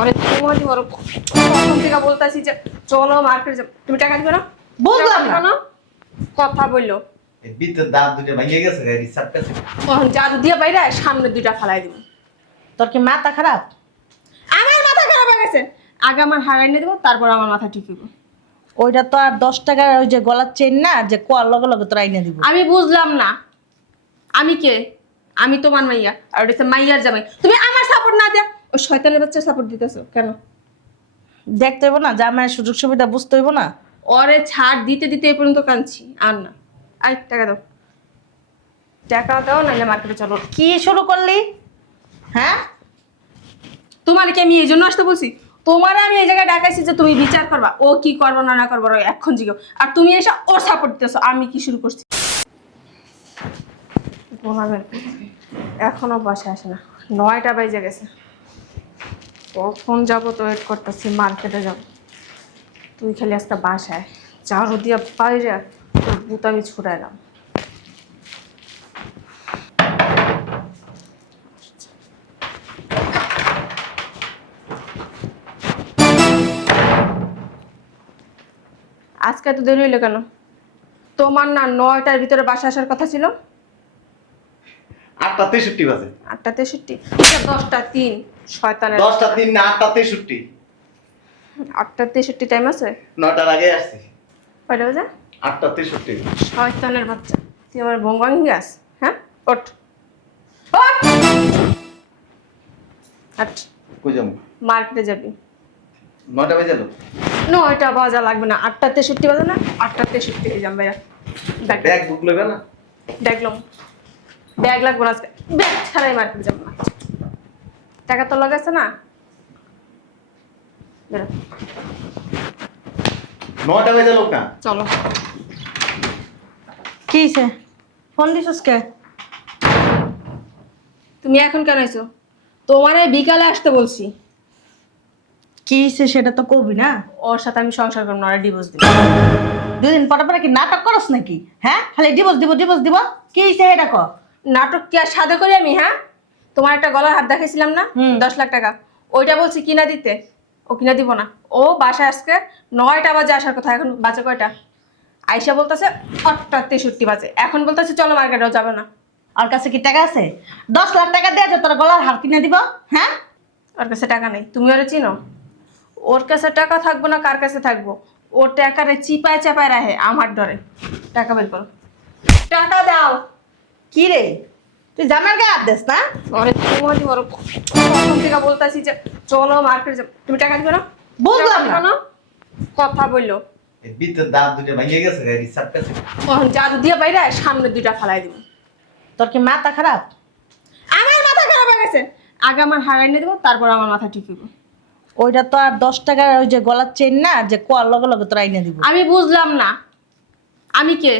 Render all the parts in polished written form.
আরে তোমার বড় কখন থেকে বলতাছি যে চলো মার্কেটে যাব, তুমি টাকা দিবে না? বুঝলাম টাকা না। দিবে কথা বললো এই বিদ্যুৎ দাঁত দুটো ভেঙে গেছে হিসাব পেছে। তখন জাদু দিয়ে বাইরে সামনে দুইটা ফালাই দিব। তোর কি মাথা খারাপ? আমার মাথা খারাপ হয়ে গেছে। আগে আমার হারাই নিয়ে দেবো, তারপর আমার মাথা ঠিক হইব। ওইটা তো আর 10 টাকার ওই যে গলার চেন না যে কোয়ার লগে লগে তোর আইনা দিব। আমি বুঝলাম না, আমি কে? আমি তোমার মাইয়া, আর ওটা হচ্ছে মাইয়ার জামাই। তুমি আমার সাপোর্ট না দিয়া ওই শয়তানের বাচ্চার সাপোর্ট দিতেছো কেন? দেখতে হইব না জামাইয়ের সুযোগ সুবিধা বুঝতে হইব না? ওরে ছাড় দিতে দিতে এই পর্যন্ত কাঁদছি, আর না। আই টাকা দাও, টাকা দাও, নাইলে মার্কেটে চলো। কি শুরু করলি? হ্যাঁ, তোমার কি আমি এই জন্য আসতে বলছি? তোমার আমি এই জায়গায় ডাকাইছি যে তুমি বিচার করবা, ও কি করবো না না করবো এখন জিগো, আর তুমি এসে ওর সাপোর্ট দিতেছো। আমি কি শুরু করছি? এখনো বাসায় আসে না, 9টা বাজে গেছে। কখন যাবো তো ওয়েট করতেছি, মার্কেটে যাব। তুই খালি আজকে বাসায় ঝাড়ু দিয়া বাইরে তোর বুত আমি ছুড়াইলাম। আজকে এত দেরি হইলো কেন? তোমার না 9টার ভিতরে বাসা আসার কথা ছিল? 8:63 বাজে। 8:63? 10টা 3 শয়তানের। 10:03 না 8:63। 8:63 টাইম আছে? 9টার আগে আসছি। কয়টা বাজে? 8:63। শয়তানের বাচ্চা, তুই আমার বঙ্গাং গাছ। হ্যাঁ, ওঠ ওঠ। আট, কই যাবো? মার্কেটে যাবি। 9টা বেজে গেল। 9টা বাজা লাগবে না, 8:63 বাজে না? 8:63 হয়ে যাম ভাইয়া। ব্যাগ বুক লইবে না? দেখলাম ব্যাগ লাগবে না আজকে, ব্যাগ ছাড়াই মার্কেটে যাবো না। টাকা তো লাগাচ্ছে না, বেরো। 9টা বেজে লোক না। চলো। কি হইছে? ফোন দিছস কে? তুমি এখন কেন আইছো? তোমার এই বিকালে আসতে বলছি। কি হইছে সেটা তো কবি না। ওর সাথে আমি সংসার করবো না, ডিভোর্স দিব। দুদিন পরে পরে কি নাটক করস নাকি? হ্যাঁ, খালি ডিভোর্স দিব ডিভোর্স দিব। কি হইছে এটা ক? নাটক কি আর সাদা করি আমি? হ্যাঁ, তোমার একটা গলার হাত দেখাইছিলাম না, 10 লাখ টাকা, ওইটা বলছি কিনা দিতে, ও কিনা দিব না। ও বাসায় আজকে 9টা বাজে আসার কথা, এখন বাজে কয়টা? আইসা বলতেছে 8:63 বাজে, এখন বলতেছে চলো মার্কেটেও যাবে না। আর কাছে কি টাকা আছে? 10 লাখ টাকা দিয়ে যে তোর গলার হার কিনে দিব? হ্যাঁ, ওর কাছে টাকা নেই, তুমি ওরে চিনো? ওর কাছে টাকা থাকবো না, কার কাছে থাকবো? ওর টাকারে চিপায় চাপায় রাখে আমার ডরে। টাকা বের করো, টাকা দাও। কি রে তুই জামার গায়ে হাত দিস না? আরে তোমার বড় কখন থেকে বলতাছি যে চলো মার্কেটে যাব, তুমি টাকা দিবে না? বুঝলাম টাকা দিবে না। কথা বললো এই বিদ্যুৎ দাঁত দুটো ভেঙে গেছে হিসাব পেছে। তখন জাদু দিয়ে বাইরে সামনে দুইটা ফালাই দিব। তোর কি মাথা খারাপ? আমার মাথা খারাপ হয়ে গেছে। আগে আমার হারাই নিয়ে দেবো, তারপর আমার মাথা ঠিক হইব। ওইটা তো আর 10 টাকার ওই যে গলার চেন না যে কোয়ার লগে লগে তোর আইনা দিব। আমি বুঝলাম না, আমি কে?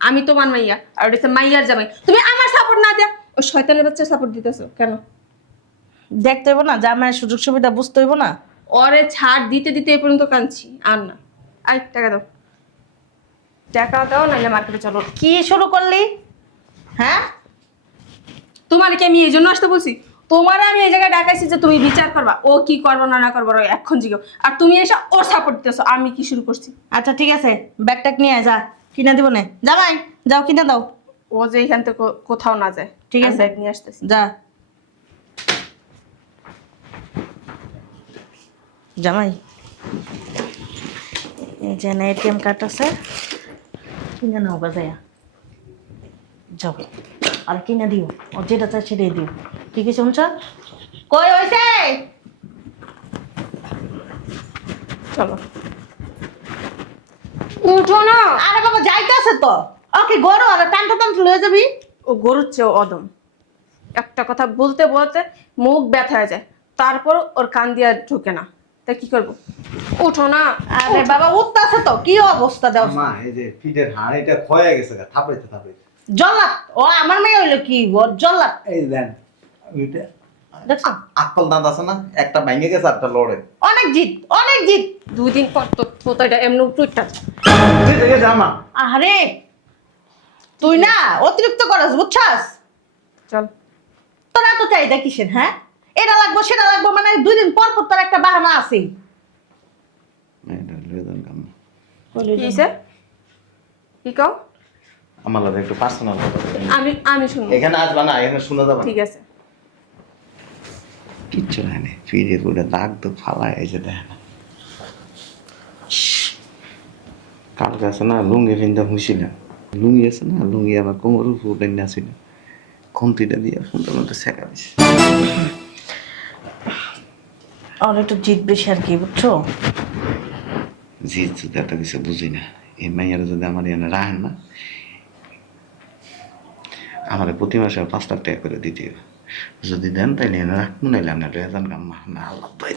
আমি তোমার মাইয়া, আর ওটা হচ্ছে মাইয়ার জামাই। তুমি আমার সাপোর্ট না দিয়া ওই শয়তানের বাচ্চার সাপোর্ট দিতেছো কেন? দেখতে হইব না জামাইয়ের সুযোগ সুবিধা বুঝতে হইব না? ওরে ছাড় দিতে দিতে এই পর্যন্ত কাঁদছি, আর না। আই টাকা দাও, টাকা দাও, নাইলে মার্কেটে চলো। কি শুরু করলি? হ্যাঁ, তোমার কি আমি এই জন্য আসতে বলছি? তোমার আমি এই জায়গায় ডাকাইছি যে তুমি বিচার করবা, ও কি করবো না না করবো এখন জিগো, আর তুমি এসে ওর সাপোর্ট দিতেছো। আমি কি শুরু করছি? আচ্ছা ঠিক আছে, ব্যাগটাক নিয়ে আয়, যা কিনা দিব না। জামাই যাও কিনা দাও। ও যে এখান থেকে কোথাও না যায়, ঠিক আমি আছে। ব্যাগ নিয়ে আসতেছি। যা জামাই, এই যে না এটিএম কার্ড আছে, কিনে নাও বাজায়া যাও, আর কিনে দিও, ও যেটা চাই সেটাই দিও। ঠিক আছে শুনছ? কই হইছে? চলো, উঠো না। আরে বাবা যাইতে আছে তো, ওকে গরু আর টানটা টানটা লয়ে যাবি। ও গরুর চেয়েও অদম, একটা কথা বলতে বলতে মুখ ব্যথা হয়ে যায়, তারপর ওর কান দিয়া ঢুকে না। তা কি করবো? উঠো না। আরে বাবা উঠতাছে তো, কি অবস্থা দাও। মা এই যে ফিটের হাড় এটা ক্ষয়ে গেছে থাপাইতে থাপাইতে। জল্লাদ, ও আমার মেয়ে হইলো কি ওর জল্লাদ। এই দেন ওইটা দেখছো আকল দাঁত আছে না, একটা ভেঙে গেছে একটা লড়ে। অনেক জিদ অনেক জিদ। 2 দিন পর তো তোতাটা এমন টুইটটা। তুই দেখে জামা আরে তুই না অতিরিক্ত করস বুঝছাস? চল। তোর এত চাহিদা কিসের? হ্যাঁ, এটা লাগবো সেটা লাগবো, মানে 2 দিন পর পর তোর একটা বাহানা আছে। এটা লয়ে যান কাম কি হইছে? কি কও? আমার লগে একটু পার্সোনাল কথা বলি। আমি শুনবো। এখানে আসবা না, এখানে শুনে যাবা। ঠিক আছে। কিচ্ছু নাই নে, ফিরে করে দাগ তো ফালায় এই যে দেখেন। কালকে আছে না লুঙ্গি ফিন্দা খুঁজছিলাম, লুঙ্গি আছে না, লুঙ্গি আমার কোমর উপর টেনে আসছিল, খুন্তিটা দিয়ে ফোনটা মধ্যে শেখা দিছে। আর একটু জিদ বেশি আর কি, বুঝছো? জিত যদি এত কিছু বুঝি না, এই মাইয়ারা যদি আমার এখানে রাখেন না, আমার প্রতি মাসে 5 লাখ টাকা করে দিতে হবে। যদি দেন তাইলে এনে রাখবো, নাইলে আপনার রেজান কাম্মা না আল্লাহ পাই।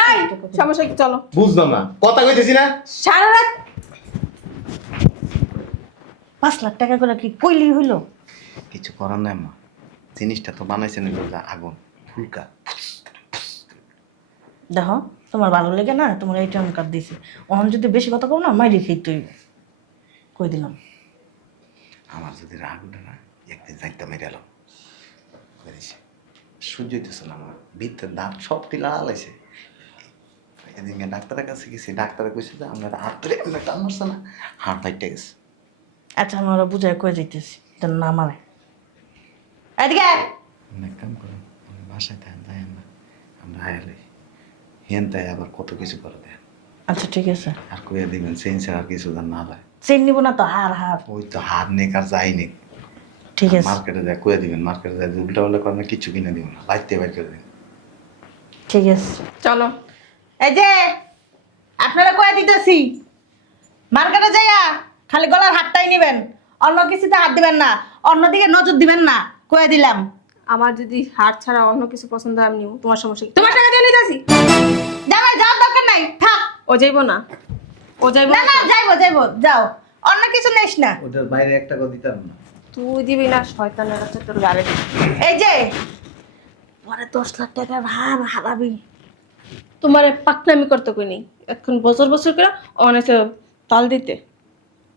এই সমস্যা কি? চলো। বুঝলাম না, কথা কইতেছি না। সারা রাত 5 লাখ টাকা করে কি কইলি হইলো? কিছু করার নাই মা, জিনিসটা তো বানাইছেন হইলো যা আগুন ফুলকা। দেখো তোমার ভালো লেগে না, তোমার ATM কার্ড দিছি, ওখানে যদি বেশি কথা কও না মাইরে খেয়ে তুই কই দিলাম। আমার যদি রাগ উঠে না, একদিন যাইতে মেরে এলাম সহ্য হইতেছে না আমার, ভিতরে দাঁত সব লাল আছে। এদিকে ডাক্তারের কাছে গেছি, ডাক্তারে কইছে যে আপনার হাত ধরে এমনি টান মারছে না, হাত ফাইটে গেছে। আচ্ছা আমি ওরা বুঝাই কয়ে যাইতেছি, যেন না মারে। এদিকে আয়। অনেক কাম করেন, বাসায় থাকেন যাই না, আমরা আয়ালে হেন তাই আবার কত কিছু করে দেন। আচ্ছা ঠিক আছে, আর কইয়া দিবেন চেঞ্জ আর কিছু যেন না হয়। চেন নিব না তো, হার হার। ওই তো হাত নেক আর যাই নেক, ঠিক আছে মার্কেটে যায় কইয়া দিবেন, মার্কেটে যায় উল্টা উল্টা করেন না, কিছু কিনে দিবেন না, বাইতে বাইর করে দিন। ঠিক আছে। চলো। এই যে আপনারা কয়ে দিতেছি, মার্কেটে যাইয়া খালি গলার হাতটাই নেবেন, অন্য কিছুতে হাত দিবেন না, অন্যদিকে নজর দিবেন না, কয়ে দিলাম। আমার যদি হাত ছাড়া অন্য কিছু পছন্দ হয় আমি নিব, তোমার সমস্যা কি? তোমার টাকা দিয়ে নিতেছি। জামাই যাওয়ার দরকার নাই, থাক। ও যাইবো না, ও যাইবো না না, যাইবো যাইবো, যাও, অন্য কিছু নেস না। ওটার বাইরে একটা কথা দিতাম না। তুই দিবি না, শয়তানের কাছে তোর গাড়ি দিবি। এই যে পরে 10 লাখ টাকার ভার হারাবি। তোমার পাকনামি করতে কই নেই, এখন বছর বছর করে অনেকে তাল দিতে।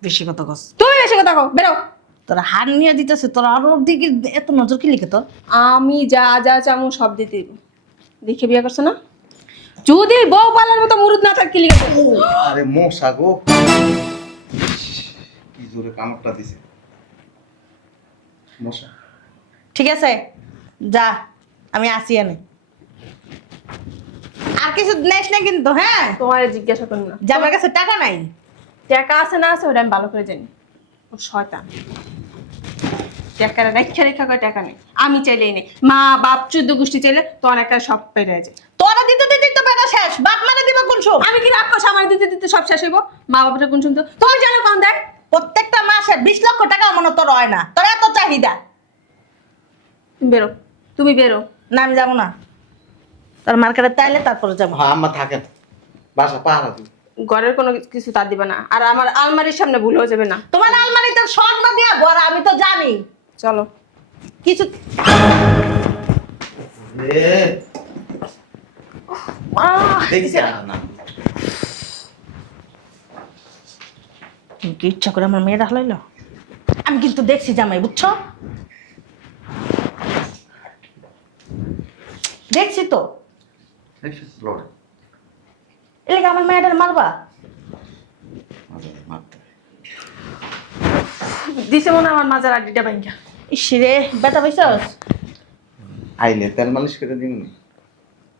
বেশি কথা কস, তুমি এসে কথা কও, বেরো। তোরা হার নিয়ে দিতেছে, তোর আরো দিকে এত নজর কি লিখে তোর? আমি যা যা চামু সব দিতে দিব। দেখে বিয়ে করছো না? যদি বউ পালার মতো মুরুদ না থাকি লিখে দেবো। আরে মশা গো, কি জোরে কামড়টা দিছে মশা। ঠিক আছে যা, আমি আসি এনে। আর কিছু নেস না কিন্তু, হ্যাঁ? তোমার জিজ্ঞাসা করি না, যে আমার কাছে টাকা নাই। টাকা আছে না আছে ওটা আমি ভালো করে জানি। ও শয়তান, টাকা রেখা রেখা করে টাকা নেই, আমি চাইলেই নেই। মা বাপ 14 গোষ্ঠী চাইলে তোমার একটা সব পেয়ে যায়। তোরা দিতে দিতে তো বেটা শেষ, বাপ মারা দিবে কোন সব? আমি কি রাগ করছি? আমার দিতে দিতে সব শেষ হইব? মা বাপটা কোন শুনতো? তোমার জানো কম দেয়? প্রত্যেকটা মাসে 20 লক্ষ টাকা মনে তোর হয় না, তোর এত চাহিদা। তুমি বেরো, তুমি বেরো। না আমি যাবো না, তোর মার্কেটে তাইলে তারপরে যাবো। হ্যাঁ আম্মা থাকেন, বাসা পাহারা দিন। ঘরের কোনো কিছু তার দিবে না, আর আমার আলমারির সামনে ভুলেও যাবে না। তোমার আলমারিতে স্বর্ণ দিয়া ভরা, আমি তো জানি। চলো। কিছু দেখছি না তুমি কি ইচ্ছা করে আমার মেয়েরা হলাইল? আমি কিন্তু দেখছি জামাই, বুঝছো? দেখছি তো, এলাকা আমার মেয়েটার মারবা। দিছে মনে হয় আমার মাজার আড্ডিটা ভাঙ্গা। ইসরে বেটা পাইছস? আইলে তেল মালিশ করে দিন।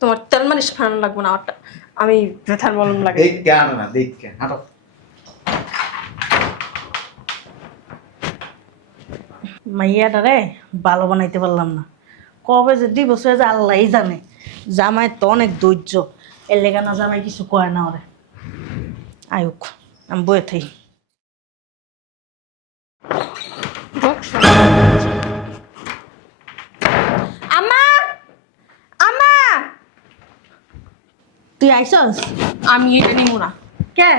তোমার তেল মালিশ ফানানো লাগবো না, আমারটা আমি ব্যথার মলম লাগে। দেখ কেন না, দেখ কে হাঁটো। মাইয়াটা রে ভালো বানাইতে পারলাম না, কবে যে দিবস হয়ে যায় আল্লাহই জানে। জামাই তো অনেক ধৈর্য, এর লেগে না জামাই কিছু কয় না ওরে। আয়ুক আমি বয়ে থাই। আম্মা, আম্মা, তুই আইসস? আমি এটা নিব না। কে?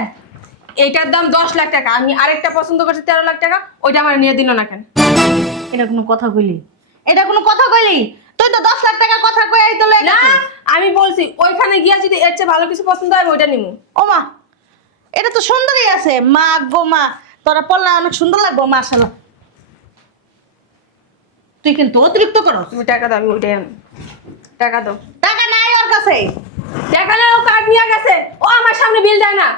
এইটার দাম 10 লাখ টাকা, আমি আরেকটা পছন্দ করছি 13 লাখ টাকা, ওইটা আমার নিয়ে দিল না কেন? এটা কোনো কথা কইলি? এটা কোনো কথা কইলি? তুই তো 10 লাখ টাকা কথা কই আই তো না, আমি বলছি ওইখানে গিয়া যদি এর চেয়ে ভালো কিছু পছন্দ হয় আমি ওইটা নিব। ও মা, এটা তো সুন্দরই আছে। মা গো মা, তোরা পড়লা অনেক সুন্দর লাগবো মাশাআল্লাহ। তুই কিন্তু অতিরিক্ত করো। তুমি টাকা দাও, আমি ওইটাই আনি। টাকা দাও। টাকা নাই ওর কাছে। টাকা না, ও কার্ড নিয়ে গেছে। ও আমার সামনে বিল দেয় না।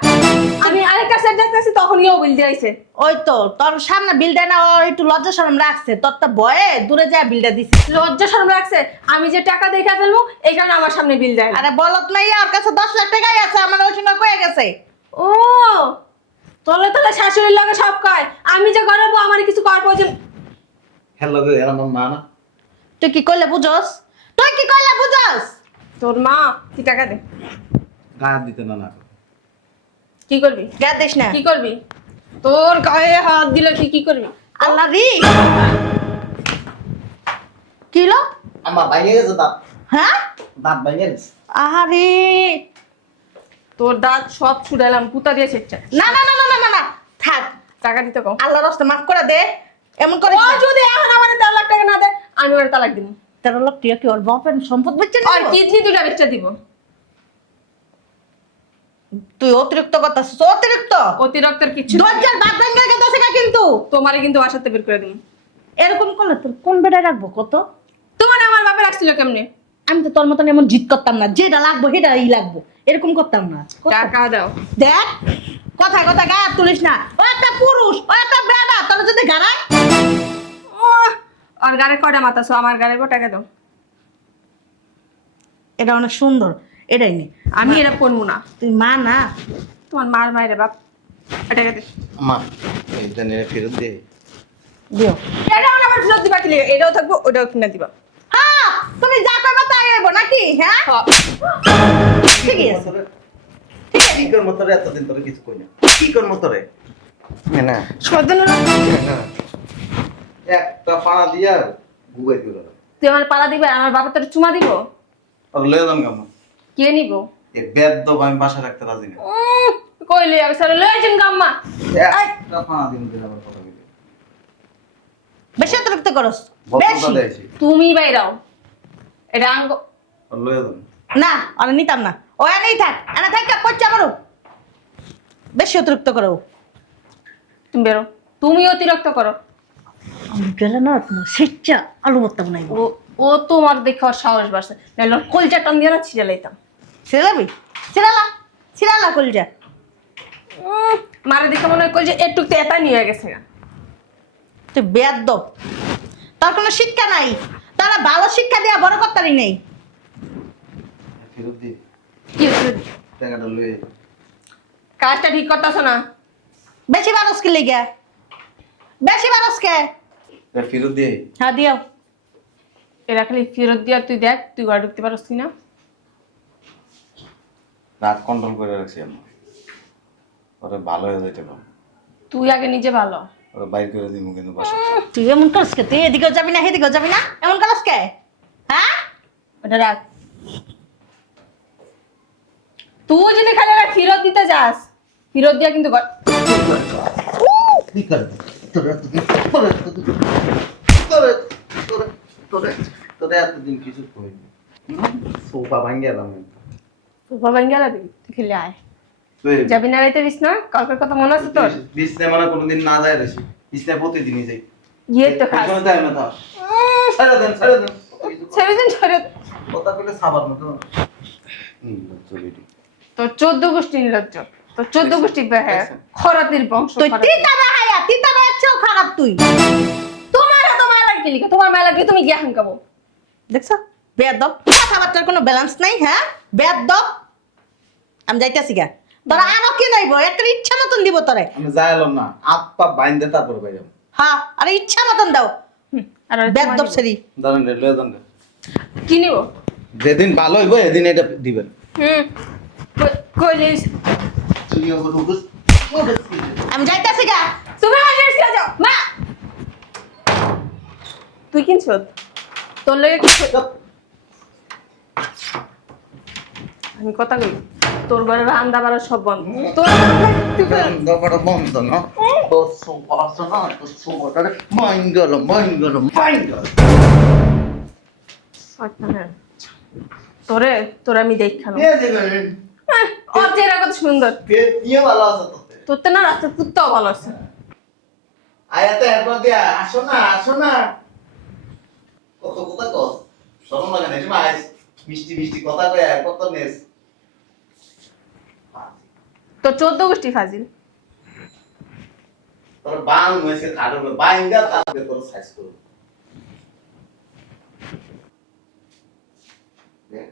আমি আরেকটা সেট দেখতেছি, তখনই ও বিল দিয়েছে। ওই তো তোর সামনে বিল দেয় না, ও একটু লজ্জা শরম রাখছে, তোর তো ভয়ে দূরে যায় বিলটা দিছে। লজ্জা শরম রাখছে, আমি যে টাকা দেখে ফেলবো এই কারণে আমার সামনে বিল দেয় না। আরে বলত নাই, ওর কাছে 10 লাখ টাকাই আছে, আমার ওই সঙ্গে কয়ে গেছে। ও তলে তলে শাশুড়ির লাগে সব কয়, আমি যে করবো আমার কিছু করার প্রয়োজন। হ্যালো গো, এরা আমার মা না? তুই কি কইলে বুঝস? তুই কি কইলে বুঝস? তোর মা, তুই টাকা দে। গায়ে দিতে না না। কি করবি? গা দিস না। কি করবি? তোর গায়ে হাত দিলে তুই কি করবি? আল্লাহ রে, কি হলো? আমার ভাইয়ে গেছে দাঁত। হ্যাঁ, দাঁত ভাইয়ে গেছে। আহারে, তোর দাঁত সব ছুড়ালাম, পুতা দিয়ে ছেড়ছে। না না না না না না না, থাক। টাকা দিতে কম। আল্লাহর রাস্তা মাফ করে দে, এমন করে। ও যদি এখন আমার 13 লাখ টাকা না দেয়, আমি ওর তালাক দিব। 13 লাখ টাকা কি ওর বাপের সম্পদ বেচে আর নিবি? কিডনি দুটা বেচতে দিব। তুই অতিরিক্ত কথা, অতিরিক্ত। অতিরিক্তের কিছু দরজার বাদ ভেঙে গেছে কিন্তু। তোমারে কিন্তু বাসাতে বের করে দিব। এরকম করলে তোর কোন বেড়ায় রাখবো কত? তোমার আমার বাপে রাখছিল কেমনে? আমি তো তোর মতন এমন জিদ করতাম না, যেটা লাগবো সেটাই লাগবো, এরকম করতাম না। টাকা দাও। দেখ, কথা কথা গায়ে হাত তুলিস না। ও একটা পুরুষ, ও একটা বেড়া, তোর যদি গাড়ায়। আর গাড়ি কয়টা মাতাছো? আমার গাড়ি কো টাকা দাও। এটা অনেক সুন্দর, এটাই নে। আমি এটা পরবো না। তুই মা না? তোমার মার মায়ের বাপ। টাকা দে। মা, এইটা নিয়ে ফেরত দে। দিও। এটাও না আমার ফেরত দিবা কি লাগে? এটাও থাকবো, ওটাও কিনে দিবা। হ্যাঁ, তুমি যা করবে তাই হইব নাকি? হ্যাঁ, ঠিকই আছে। কি করবো তোরে? এতদিন তোরে কিছু কই না। কি করবো তোরে? না সর্দার একটা পাড়া দিয়া গুবাই দিল। তুই আমার পালা দিবে, আর আমার বাবা তোর চুমা দিব? আর লয়ে যাম গাম। কে নিব? এ বেদ্য আমি বাসা রাখতে রাজি না। কইলে আমি স্যার লয়ে যান গাম্মা। একটা পাড়া দিন দিলে আমার কথা বলি। বেশি অতিরিক্ত করস, বলতো বেশি। দেইছি। তুমি বাইরাও। এটা আঙ্গ আর লয়ে যাম। না, আমি নিতাম না। ও এনেই থাক, এনে থাক, করছে আমারও। বেশি অতিরিক্ত করো। তুমি বেরো। তুমি অতিরিক্ত করো। আমি গেলে না তোমার স্বেচ্ছা আলু ভর্তা বানাইব। ও ও তোমার দেখে ওর সাহস বাড়ছে, নাহলে ওর কলজা টান দিয়ে না ছিঁড়ে লাইতাম। ছিড়াবি? ছিড়ালা, ছিড়ালা কলজা। মারে দেখে মনে হয় কলজা একটু তেতা নিয়ে গেছে। তুই বেয়াদব, তোর কোনো শিক্ষা নাই। তারা ভালো শিক্ষা দেওয়া বড় কর্তারই নেই। ফেরত দি। কি হয়েছে? টাকাটা লয়ে। কাজটা ঠিক করতেছো না। বেশি বারস কে লেগে, বেশি বারস কে। ফেরত দিয়ে। হ্যাঁ দিও। এরা খালি ফেরত দিয়ে তুই দেখ তুই ঘরে ঢুকতে পারস না। রাত কন্ট্রোল করে রাখছি আমি। ওরা ভালো হয়ে যাইতে পারো। তুই আগে নিজে ভালো। ওরা বাইর করে দিব কিন্তু বাসা। তুই এমন করস কে? তুই এদিকেও যাবি না সেদিকেও যাবি না, এমন করস কে? হ্যাঁ, ওটা রাখ। তুই যদি খালি ওরা ফেরত দিতে যাস, ফেরত দিয়া কিন্তু কি করবি? তোরে এতদিন কিছু কইনি। সোফা ভাঙ্গে এলাম। বাবা গেল তুই খেলে আয়। যাবি না রাইতে বিছ না? কালকের কথা মনে আছে তোর? বিছনে মানে কোনোদিন না যায় রেছি। বিছনে প্রতিদিনই যাই। গিয়ে তো খাস। কোনো যায় না তো। ছেড়ে দেন, ছেড়ে দেন। ছেড়ে দিন ছেড়ে দিন। কথা কইলে সাবার মতো। চলিটি। তোর 14 গোষ্ঠী নির্লজ্জ। তোর 14 গোষ্ঠী বেহে খরাতির বংশ। তুই তিতা বাহায়া, তিতা বাচ্চাও খারাপ তুই। তোমার এত মায়া লাগে লিখে, তোমার মায়া লাগে তুমি গিয়া হাঙ্কাবো। দেখছো বেয়াদব, কথাবার্তার কোনো ব্যালেন্স নাই। হ্যাঁ বেয়াদব, আমি যাইতেছি গা। তোরা আরো কি নাইবো, একটা ইচ্ছা মতন দিব তোরে। আমি যাইলাম না। আপা বাইন্দে তারপর বাইরাম। হ্যাঁ, আরে ইচ্ছা মতন দাও। আর ওর বেয়াদব তোমার সেরি। দাঁড়ান রে, লয়ে যান রে। কি নিব? যেদিন ভালো হইব এদিন এটা দিবেন। কইলিস আমি যাইতেছি গা। তুমি আসিস কে যাও মা। তুই কিনছ? তোর লাগে আমি কথা কই, তোর ঘরে রান্না বাড়া সব বন্ধ। তোর দরকার বন্ধ না। তো সোফা আছে না, তো সোফাটা মাইন গেল, মাইন গেল, মাইন গেল। তোরে তোর আমি দেখানো কে দিবেন? ওর চেহারা কত সুন্দর। কে নিয়ে ভালো আছে তোতে? তোর তো না রাস্তা কুত্তাও ভালো আছে। আয়াতে এরপর দিয়া আসো না, আসো না। কত কথা কস? শরম লাগে না, তুমি আইস। মিষ্টি মিষ্টি কথা কয় আর কত নেস তো 14 গোষ্ঠী ফাজিল। তোর বাং হয়েছে খাড়ো বাইঙ্গা তারপরে তোর সাইজ করো দেখ